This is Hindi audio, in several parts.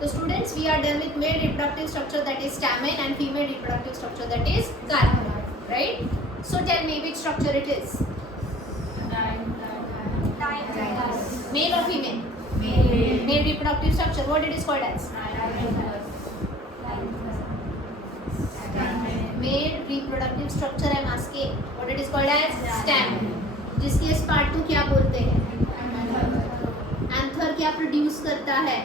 So students, we are done with male reproductive structure, that is stamen, and female reproductive structure, that is carpel, right? So tell me which structure it is. Male or female? Male reproductive structure. What it is called as? Male reproductive structure. I am asking. What it is called as? Stamen. जिसके इस पार्ट को क्या बोलते हैं? एंथर क्या प्रोड्यूस करता है?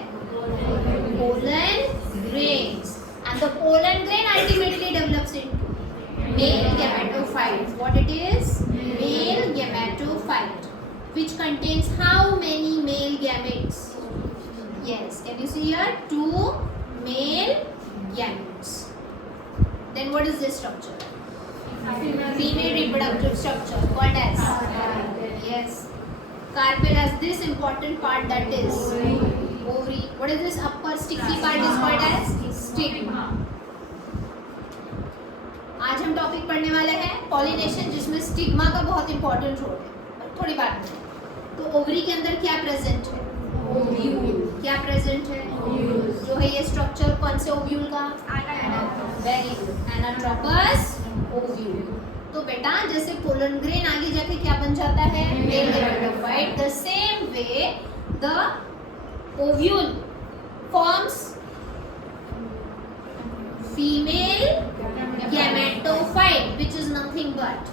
Pollen grains. And the pollen grain ultimately develops into male gametophyte. What it is? Male gametophyte, which contains how many male gametes? Yes, can you see here? 2 male gametes. Then what is this structure? Female reproductive structure. Called as? Yes. Carpel has this important part, that is ovary. What is this upper sticky part is called as? Stigma. आज हम टॉपिक पढ़ने वाले हैं पॉलिनेशन, जिसमें स्टिग्मा का बहुत इंपॉर्टेंट रोल है। थोड़ी बात है, तो ओवरी के अंदर क्या प्रेजेंट है? ओव्यूल। क्या प्रेजेंट है? जो है ये स्ट्रक्चर कौन से ओव्यूल का? Very good, anatropous ovule. तो बेटा जैसे पोलन ग्रेन आगे जाके क्या बन जाता है? Male gametophyte. The same way the ovule forms female gametophyte, which is nothing but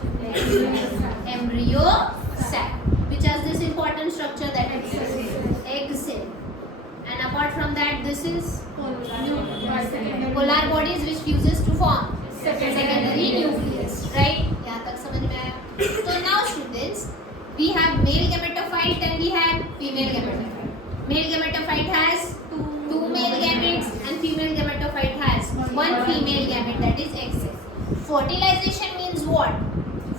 embryo sac, which has this important structure, that is egg cell. And apart from that, this is polar bodies which fuses to form secondary nucleus, right? यहाँ तक समझ में आया? So now students, we have male gametophyte and we have female gametophyte. Male gametophyte has 2 male gametes and female gametophyte has 1 female gamete, that is egg cell. Fertilization means what?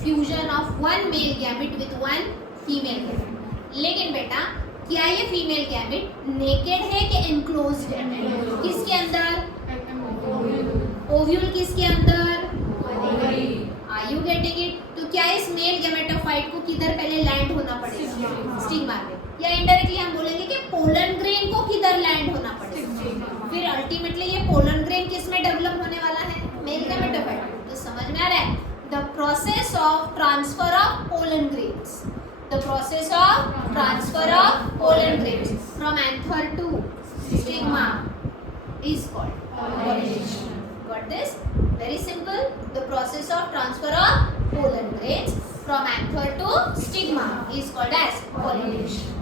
Fusion of 1 male gamete with 1 female gamete. लेकिन बेटा क्या ये फीमेल गैमेट नेकेड है कि एनक्लोज्ड है? किसके अंदर? ओव्यूल किसके अंदर? Are you getting it? तो क्या इस मेल गैमेटोफाइट को किधर पहले लैंड होना पड़ेगा? स्टिग्मा पे। या इनडायरेक्टली हम बोलेंगे कि पोलन ग्रेन को किधर लैंड होना पड़ेगा? फिर अल्टीमेटली ये पोलन ग्रेन किस में डेवलप होने वाला है? Male gametophyte. तो समझ में आ रहा है? The process of transfer of pollen grains, the process of transfer of pollen grains from anther to stigma is called pollination. Got this? Very simple. The process of transfer of pollen grains from anther to stigma is called as pollination.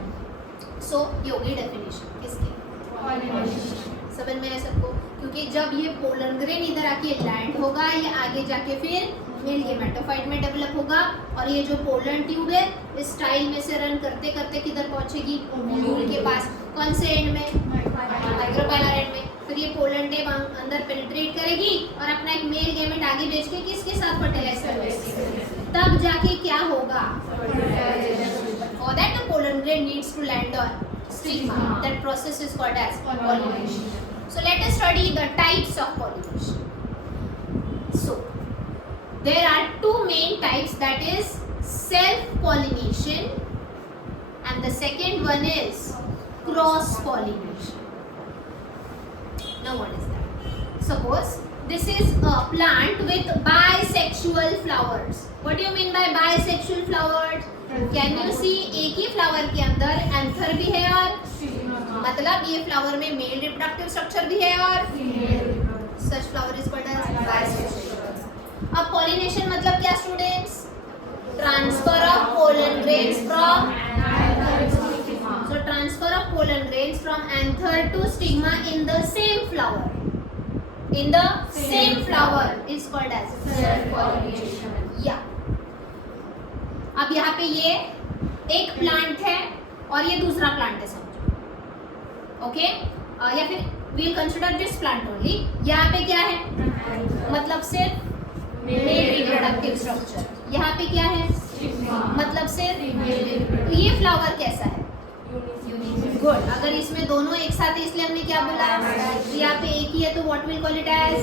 So ये होगी definition किसकी? Pollination. समझ में आया सबको? क्योंकि जब ये पोलन ग्रेन इधर आके लैंड होगा, ये आगे जाके फिर मेल गैमेटोफाइट में डेवलप होगा, और ये जो पोलन ट्यूब है इस स्टाइल में से रन करते करते किधर पहुंचेगी? ओव्यूल के पास। कौन से एंड में? माइक्रोपाइलर एंड में। फिर ये पोलन टेप अंदर पेनिट्रेट करेगी और अपना एक मेल गैमेट आगे भेज के किसके साथ फर्टिलाइज करेगी? तब जाके क्या होगा? For that the pollen grain needs to land on stigma. That process is called as pollination. So let us study the types of pollination. So there are 2 main types, that is self-pollination and the second one is cross-pollination. Now what is that? Suppose this is a plant with bisexual flowers. What do you mean by bisexual flowers? Can you see एक ही flower के अंदर एंथर भी है और मतलब ये फ्लावर में मेल रिप्रोडक्टिव स्ट्रक्चर भी है और such flower is called as bisexual. अब पॉलिनेशन मतलब क्या students? Transfer of pollen grains from, so transfer of pollen grains from anther to stigma in the same flower. In the same flower is called as self pollination. या अब यहाँ पे ये एक प्लांट है और ये दूसरा प्लांट है, समझो. ओके या फिर we'll consider this plant only. यहाँ पे क्या है? मतलब सिर्फ मेल रिप्रोडक्टिव स्ट्रक्चर. यहाँ पे क्या है? मतलब सिर्फ. तो ये फ्लावर कैसा है? गुड. अगर इसमें दोनों एक साथ है इसलिए हमने क्या बोला? यहाँ पे एक ही है तो what we'll call it as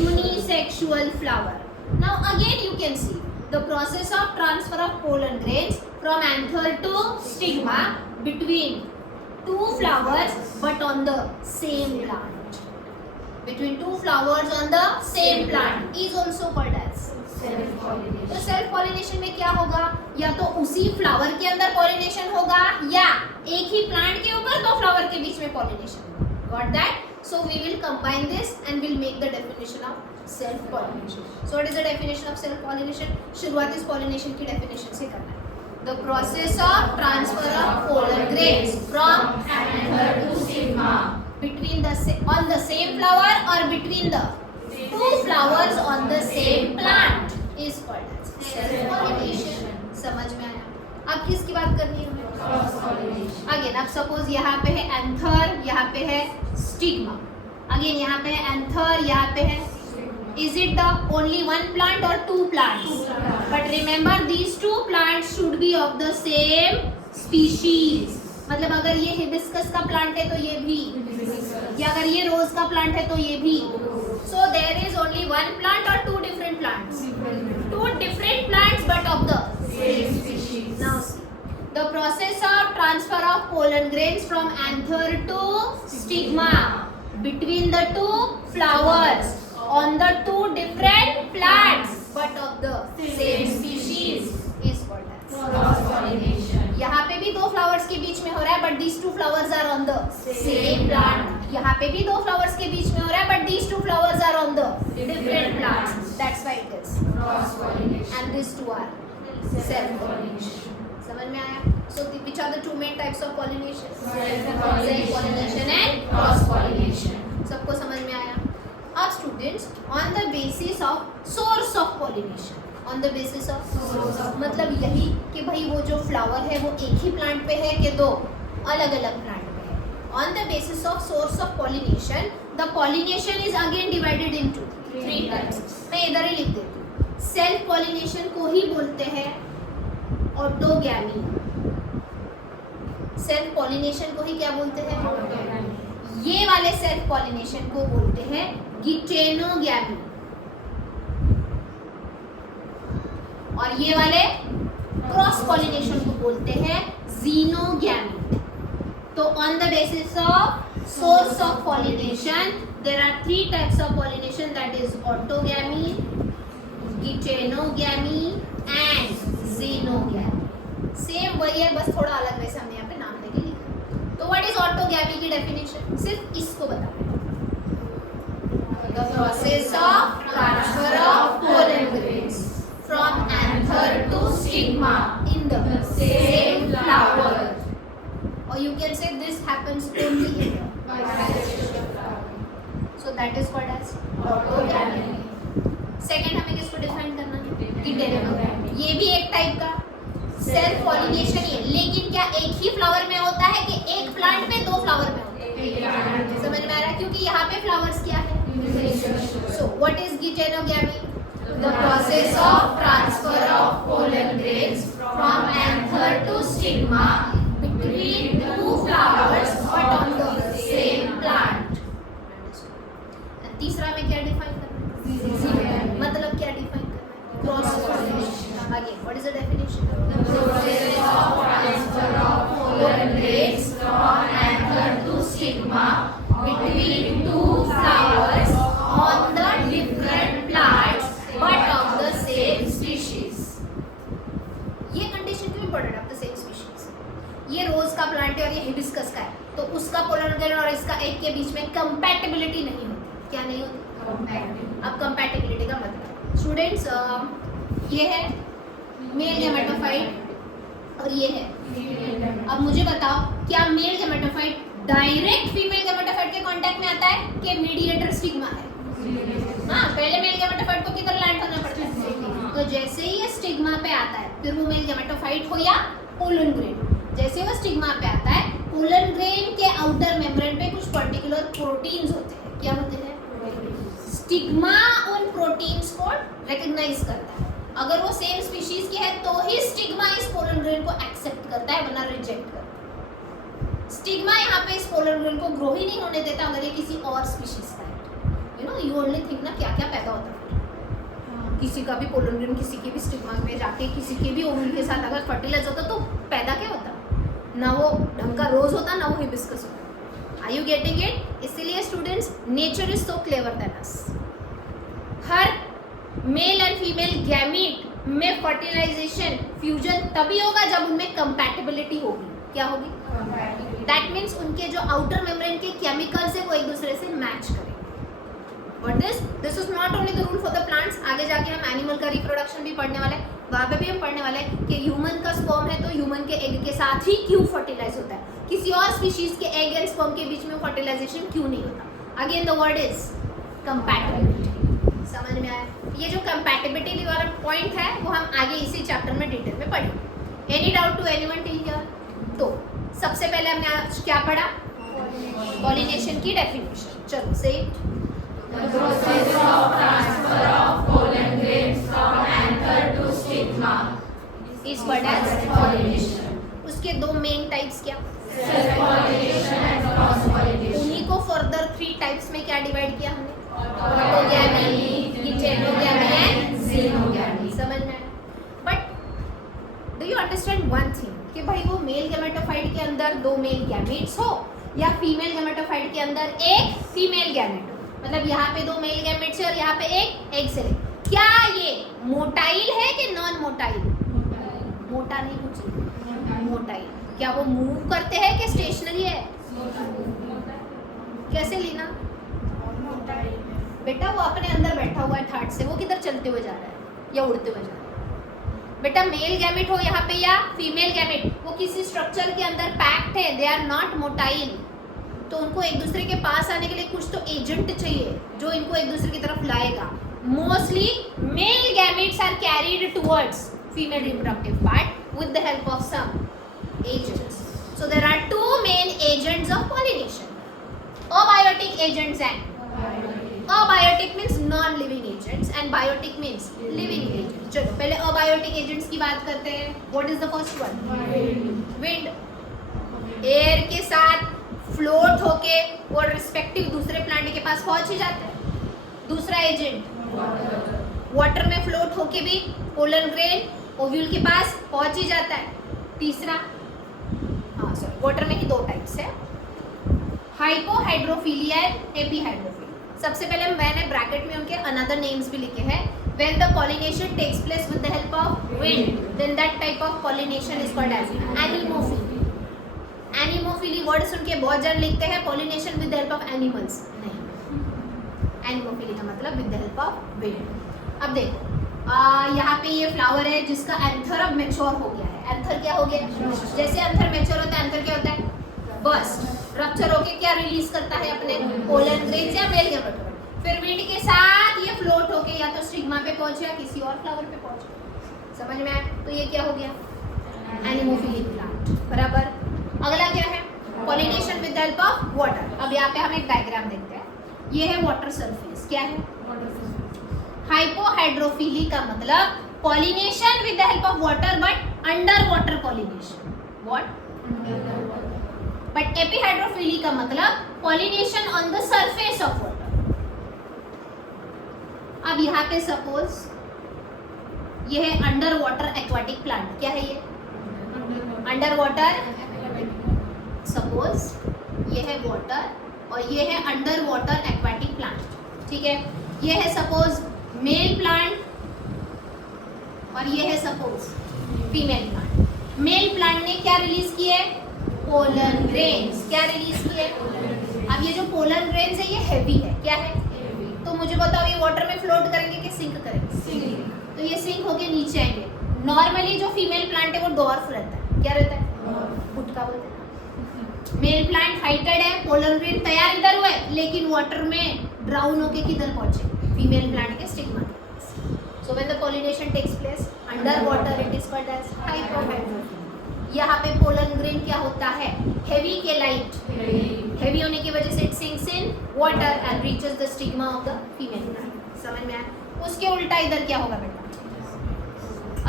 unisexual flower. Now again you can see the process of transfer of pollen grains from anther to stigma between two flowers but on the same plant. Between two flowers on the same plant is also called as self pollination. तो सेल्फ पॉलिनेशन में क्या होगा, या तो उसी फ्लावर के अंदर पॉलिनेशन होगा या एक ही प्लांट के ऊपर दो फ्लावर के बीच में pollination. Got that? So we will combine this and we'll make the definition of self pollination. So what is the definition of self pollination? शुरुआत इस pollination की definition से करना है. The process of transfer of pollen grains from anther to stigma between the on the same flower or between the two flowers on the same plant is called as self pollination. समझ में आया? अब किसकी बात करनी है? Cross pollination. अगेन अब सपोज यहाँ पे है एंथर, यहाँ पे है स्टिग्मा. अगेन यहाँ पे है एंथर, यहाँ पे है. Is it the only one plant or two plants? But remember these two plants should be of the same species. मतलब अगर ये हिबिस्कस का प्लांट है तो ये भी, या अगर ये रोज का प्लांट है तो ये भी. So there is only one plant or two different plants? Two different plants but of the same species. Now see. The process of transfer of pollen grains from anther to stigma between the two flowers on the two different plants but of the same species is called as cross pollination. यहाँ पे भी दो flowers के बीच में हो रहा है but these two flowers are on the same plant. यहाँ पे भी दो flowers के बीच में हो रहा है but these two flowers are on the different plants. That's why it is cross pollination. And these two are self pollination. समझ में आया? So which are the two main types of pollination? Self pollination and cross pollination. सबको समझ में आया? अब students, on the basis of source of pollination, on the basis of source of, मतलब यही कि भाई वो जो flower है वो एक ही plant पे है कि दो अलग अलग plant पे है. On the basis of source of pollination, the pollination is again divided into three types. मैं इधर ही लिख देती हूँ. Self pollination को ही बोलते हैं ऑटोगैमी. सेल्फ पॉलिनेशन को ही क्या बोलते हैं? ये वाले सेल्फ पॉलिनेशन को बोलते हैं गिटेनोगैमी, और ये वाले क्रॉस पॉलिनेशन को बोलते हैं जीनोगैमी. तो on the basis of source of pollination there are three types of pollination, that is autogamy, geitonogamy and xenogamy. Same वही है, बस थोड़ा अलग वैसे हमने यहाँ पे नाम देके लिखा. तो व्हाट इज ऑटोगैमी की डेफिनेशन? सिर्फ इसको बता दें. The process of transfer of pollen grains from anther to stigma in the same flower, or you can say this happens only in the bisexual flower. So that is called as autogamy. Second हमें किसको डिफाइन करना है? गिटेनोगैमी. ये भी एक टाइप का सेल्फ पॉलिनेशन ही है, लेकिन क्या एक ही फ्लावर में होता है कि एक प्लांट में दो फ्लावर में होता है? समझ में आ रहा है? क्योंकि यहाँ पे फ्लावर्स क्या है? So what is गिटेनोगैमी? The process of transfer of pollen grains from anther to stigma between two flowers but on the same plant. तीसरा में क्या डिफाइन करना है? मतलब क्या डिफाइन करना है? Cross pollination. Again, what is the definition? The process of transfer of pollen grains from anther to stigma between two flowers on the different plants but of the same species. ये कंडीशन क्यों इम्पोर्टेंट है? Of the same species. ये रोज का प्लांट है और ये हिबिस्कस का है, तो उसका पोलन ग्रेन और इसका एक के बीच में कंपैटिबिलिटी नहीं होती. क्या नहीं होती? अब कंपैटिबिलिटी का मतलब स्टूडेंट्स, ये है मेल गैमेटोफाइट और ये है. अब मुझे बताओ, क्या male gametophyte direct female gametophyte के कांटेक्ट में आता है कि मीडिएटर स्टिग्मा है? हाँ, पहले मेल गैमेटोफाइट को किधर लैंड होना पड़ता है? तो जैसे ही ये स्टिग्मा पे आता है, फिर वो मेल गैमेटोफाइट हो या पोलन ग्रेन, जैसे वो स्टिग्मा पे आता है, पोलन ग्रेन के आउटर मेम्ब्रेन पे कुछ पर्टिकुलर प्रोटीन्स होते हैं. क्या होते हैं? स्टिग्मा उन प्रोटीन्स को रिकॉग्नाइज करता है. अगर वो सेम स्पीशीज के है तो ही स्टिग्मा इस पोलन ग्रेन को एक्सेप्ट करता है, वरना रिजेक्ट करता है. स्टिग्मा यहाँ पे इस पोलन ग्रेन को ग्रो ही नहीं होने देता अगर ये किसी और स्पीशीज का है. You know, you only think ना क्या क्या पैदा होता है. किसी का भी पोलन ग्रेन किसी के भी स्टिग्मा में जाके किसी के भी ओवरी के साथ अगर फर्टिलाइज होता तो पैदा क्या होता? ना वो ढंग का रोज होता, ना वो हिबिस्कस होता। Are you getting it? इसीलिए students, nature is so clever than us. हर मेल एंड फीमेल गैमीट में फर्टिलाइजेशन फ्यूजन तभी होगा जब उनमें कंपैटिबिलिटी होगी। क्या होगी? दैट मीन्स उनके जो आउटर मेम्ब्रेन के केमिकल्स है वो एक दूसरे से मैच करें। But this is not only the rule for the plants. आगे जाके हम एनिमल का रिप्रोडक्शन भी पढ़ने वाले हैं, वहाँ पे भी हम पढ़ने वाले हैं कि ह्यूमन का स्पर्म है तो ह्यूमन के एग के साथ ही क्यों फर्टिलाइज होता है, किसी और स्पीशीज के एग एंड स्पर्म के बीच में फर्टिलाइजेशन क्यों नहीं होता। Again the word is compatibility. समझ में आया? ये जो कंपैटिबिलिटी वाला पॉइंट है वो हम आगे इसी चैप्टर में डिटेल में पढ़ेंगे। Any doubt to anyone till here? तो सबसे पहले हमने आज क्या पढ़ा? पॉलिनेशन की डेफिनेशन। चलो से The process of transfer of pollen grains from anther to stigma is called as pollination. उसके दो मेन टाइप्स क्या? Self pollination and cross pollination. उन्हीं को फर्दर 3 टाइप्स में क्या डिवाइड किया हमने? Autogamy, हेटेरोगैमी and xenogamy. समझ में आया? But do you understand one thing कि भाई वो मेल गैमेटोफाइट के अंदर 2 मेल गैमेट्स हो या फीमेल गैमेटोफाइट के अंदर एक फीमेल गैमेट हो, मतलब यहाँ पे 2 मेल गैमेट्स है और यहाँ पे एक एग सेल है, क्या ये मोटाइल है कि नॉन मोटाइल? मोटा नहीं पूछिए, मोटाइल। क्या वो मूव करते हैं कि स्टेशनरी है? कैसे लेना बेटा? वो अपने अंदर बैठा हुआ है थर्ड से, वो किधर चलते हुए जा रहा है या उड़ते हुए जा रहा है? बेटा मेल गैमेट हो यहाँ पे या फीमेल गैमेट, वो किसी स्ट्रक्चर के अंदर पैक्ड है, दे आर नॉट मोटाइल। तो उनको एक दूसरे के पास आने के लिए कुछ तो एजेंट चाहिए जो इनको एक दूसरे की तरफ लाएगा। Mostly male gametes are carried towards female reproductive part with the help of some agents. So there are 2 main agents of pollination, abiotic agents and abiotic means non living agents and biotic means living agents. चलो पहले अबायोटिक एजेंट्स की बात करते हैं। What is the first one? Wind. Air के साथ फ्लोट होके और रिस्पेक्टिव दूसरे प्लांट के पास पहुंच ही जाते हैं। दूसरा एजेंट वाटर में फ्लोट होके भी पोलन ग्रेन ओव्यूल के पास पहुंच ही जाता है। तीसरा सॉरी वाटर में ही 2 टाइप्स है, हाइपोहाइड्रोफिलिया एंड एपीहाइड्रोफिलिया। सबसे पहले मैंने ब्रैकेट में उनके अनदर नेम्स भी लिखे हैं। When the pollination takes place with the help of wind, then that type of pollination is called as anemophily. Anemophily word सुन के बहुत जन लिखते हैं pollination with the help of animals, नहीं। Anemophily का मतलब with the help of wind। अब देखो यहाँ पे ये फ्लावर है जिसका एंथर अब मैच्योर हो गया है। एंथर क्या हो गया? जैसे एंथर मैच्योर होता है, एंथर क्या होता है? बस्ट। रप्चर होके क्या रिलीज करता है? अपने पोलन ग्रेन्स या मेल गैमेटोफाइट। फिर विंड के साथ ये फ्लोट होके या तो स्टिग्मा पे पहुंचे या किसी और फ्लावर पे पहुंचे। समझ में आया? तो ये क्या हो गया? एनिमोफिलिक प्लांट। बराबर। अगला क्या है? Pollination with the help of water. अब यहाँ पे हम एक डायग्राम देखते हैं। ये है वाटर सरफेस। क्या है? हाइपोहाइड्रोफिली का मतलब pollination with the help of water but under water pollination. What? But epihydrophily का मतलब pollination on the surface of water. अब यहाँ पे सपोज ये है अंडर वाटर एक्वाटिक प्लांट। क्या है ये? Under water. सपोज ये है वाटर और ये है अंडर वाटर एक्वाटिक प्लांट। ठीक है, ये है सपोज मेल प्लांट और ये है suppose female plant. Male plant ने क्या रिलीज किए? Pollen grains. क्या रिलीज किए? अब ये जो पोलन ग्रेन्स है ये हैवी है। क्या है? तो मुझे बताओ ये वाटर में फ्लोट करेंगे कि सिंक करेंगे? सिंक। तो ये सिंक होके नीचे आएंगे। नॉर्मली जो फीमेल प्लांट है वो डॉर्फ रहता है। क्या रहता है? गुटका बोलते हैं। मेल प्लांट हाइटेड है, पोलन ग्रेन तैयार इधर हुए, लेकिन वाटर में ड्राउन होके किधर पहुंचे? फीमेल प्लांट के stigma. So when the pollination takes place under water it is called as hypohydrophily. यहाँ पे पोलन ग्रेन क्या होता है? हेवी के लाइट। हेवी होने की वजह से it sinks in water and reaches the stigma of the female plant. समझ में आया? उसके उल्टा इधर क्या होगा बेटा?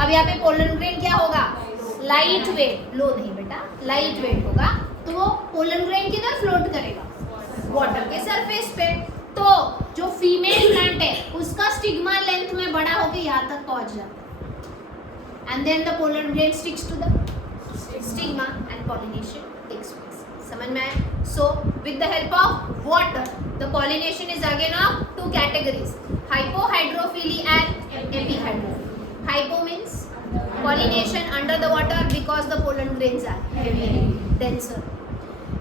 अब यहाँ पे पोलन ग्रेन क्या होगा? Light weight. लो नहीं बेटा, लाइट वेट होगा। तो वो पोलन ग्रेन किधर फ्लोट करेगा? वाटर के सरफेस पे। तो जो फीमेल प्लांट है उसका स्टिग्मा लेंथ में बड़ा होके यहाँ तक पहुंच जाता है and then the pollen grain sticks to the stigma and and pollination takes place. समझ में आया? So with the help of water, the pollination is again of two categories: hypohydrophily and epihydrophily. Hypo means pollination under the water because the pollen grains are heavier, denser.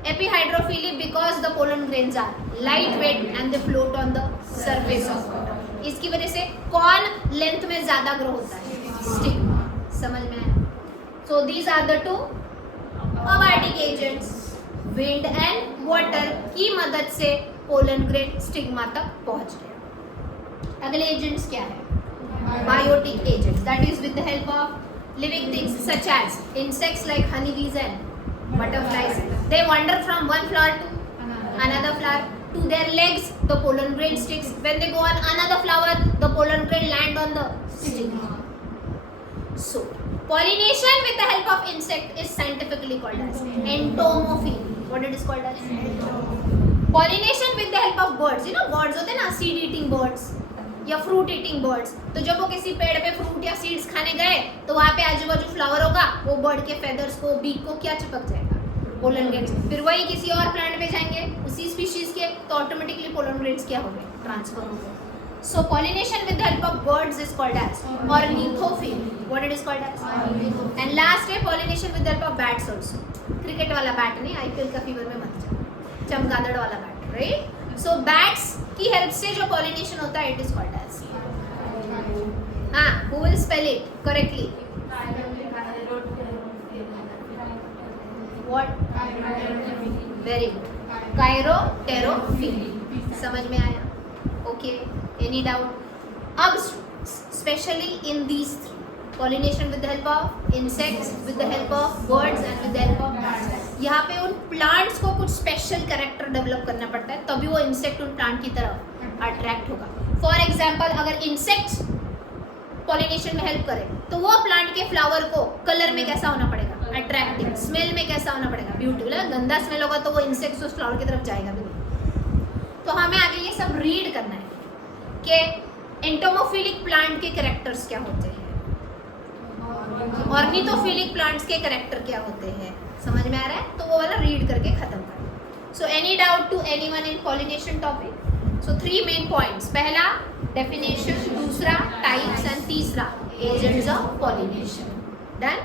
Epihydrophily because the pollen grains are lightweight and they float on the surface of water. इसकी वजह से कौन लेंथ में ज्यादा ग्रो होता है? स्टिग्मा. समझ में आया? So these are the two abiotic agents. Wind and water की मदद से पोलन ग्रेन स्टिग्मा तक पहुंच गया. अगले एजेंट्स क्या है? Biotic agents. That is with the help of living things such as insects like honey bees and butterflies. They wander from one flower to another flower. To their legs the pollen grain sticks. When they go on another flower the pollen grain land on the stigma. So pollination with the help of insect is scientifically called as entomophily. What it is called as? Pollination with the help of birds. You know birds होते हैं ना, seed eating birds या fruit eating birds. तो जब वो किसी पेड़ पे fruit या seeds खाने गए तो वहाँ पे आजू बाजू फ्लावर होगा, वो बर्ड के feathers को, beak को क्या चिपक जाएगा? Pollen grains. फिर वही किसी और प्लांट पे जाएंगे उसी स्पीशीज के, तो ऑटोमेटिकली पोलन ग्रेन्स क्या हो गए? ट्रांसफर हो गए. So pollination with the help of birds is called as ornithophily. What it is called as? And last है pollination with the help of bats also. Cricket वाला बैट नहीं, IPL का फीवर में मत जाओ, चमगादड़ वाला बैट, राइट? So bats की हेल्प से जो pollination होता है it is called as. हाँ, who will spell it correctly? What? Very good. Chiropterophily. समझ में आया? Okay. Any doubt? अब specially in these three, pollination with the help of insects, with the help of birds and with the help of bats. यहाँ पे उन plants को कुछ special character develop करना पड़ता है, तभी वो insect उन plant की तरफ attract होगा. For example, अगर insect pollination में help करे, तो वो plant के flower को color में कैसा होना पड़ेगा? Attractive. Smell में कैसा होना पड़ेगा? Beautiful. गंदा smell होगा तो वो insect उस flower की तरफ जाएगा भी नहीं. तो हमें आगे ये सब read करना है कि एंटोमोफिलिक प्लांट के कैरेक्टर्स क्या होते हैं, ऑर्निथोफिलिक प्लांट्स के कैरेक्टर क्या होते हैं. समझ में आ रहा है? तो वो वाला रीड करके खत्म करें. So any doubt to anyone in pollination topic? So 3 main points. पहला डेफिनेशन, दूसरा टाइप्स एंड तीसरा एजेंट्स ऑफ पॉलिनेशन. डन.